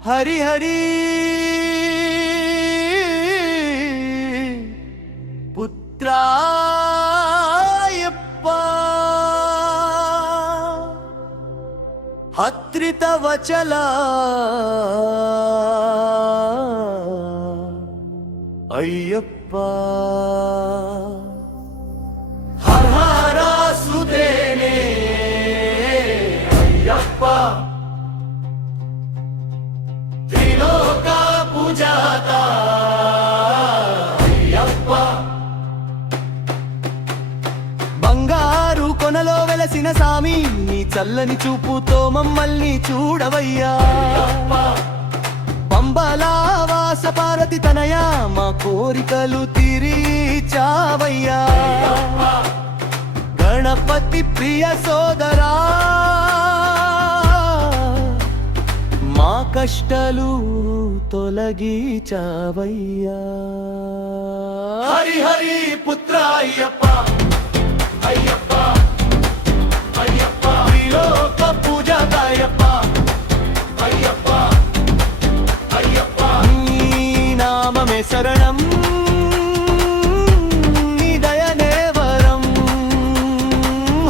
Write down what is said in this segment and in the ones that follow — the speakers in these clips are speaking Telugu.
హరి హరి పుత్రాయప్ప హత్రిత వచల అయ్యప్ప హర హర సుదేనే అయ్యప్ప త్రిలోక పూజాత అయ్యప్ప బంగారు కొనలో వెలసిన సామి నీ చల్లని చూపుతో మమ్మల్ని చూడవయ్యా పంబలా వాస పార్వతి తనయా మా కోరికలు తీర్చావయ్యా గణపతి ప్రియ సోదరా మా కష్టాలు తొలగించావయ్యా హరి హరి పుత్ర అయ్యప్ప అయ్యప్ప అయ్యప్ప త్రిలోక పూజాతాయప్ప అయ్యప్ప అయ్యప్ప నీ నామమే శరణం నీ దయనే వరం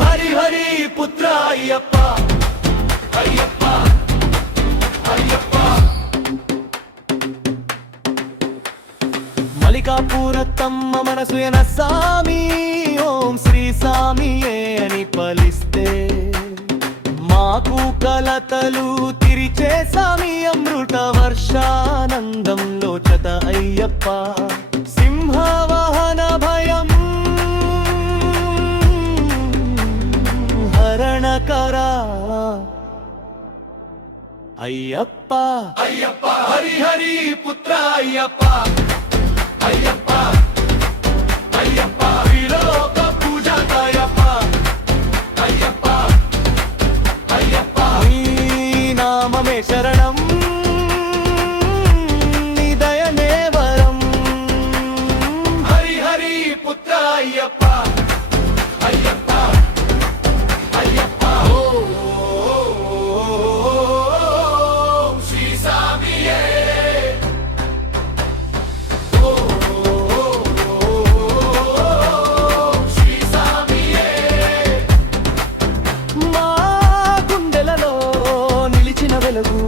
హరి హరి పుత్ర అయ్యప్ప అయ్యప్ప అయ్యప్ప మలికాపురత్తమ్మ మనసుయన సామి ఓం శ్రీ సామియే అని పలిస్తే మాకు కలతలు తిరిచే సామి అమృత వర్షానందంలో చత అయ్యప్ప సింహవాహన భయం హరణకరా అయ్యప్ప అయ్యప్ప హరి హరి పుత్ర అయ్యప్ప అయ్యప్ప అయ్యప్ప త్రిలోక పూజాతాయప్ప అయ్యప్ప అయ్యప్ప నీ నామమే శరణం నీ దయనే వరం హరి హరి పుత్ర అయ్యప్ప అయ్యప్ప అయ్యప్ప ఓం శ్రీ సామియే శ్రీ సామియే మా గుండెలలో నిలిచిన వెలుగు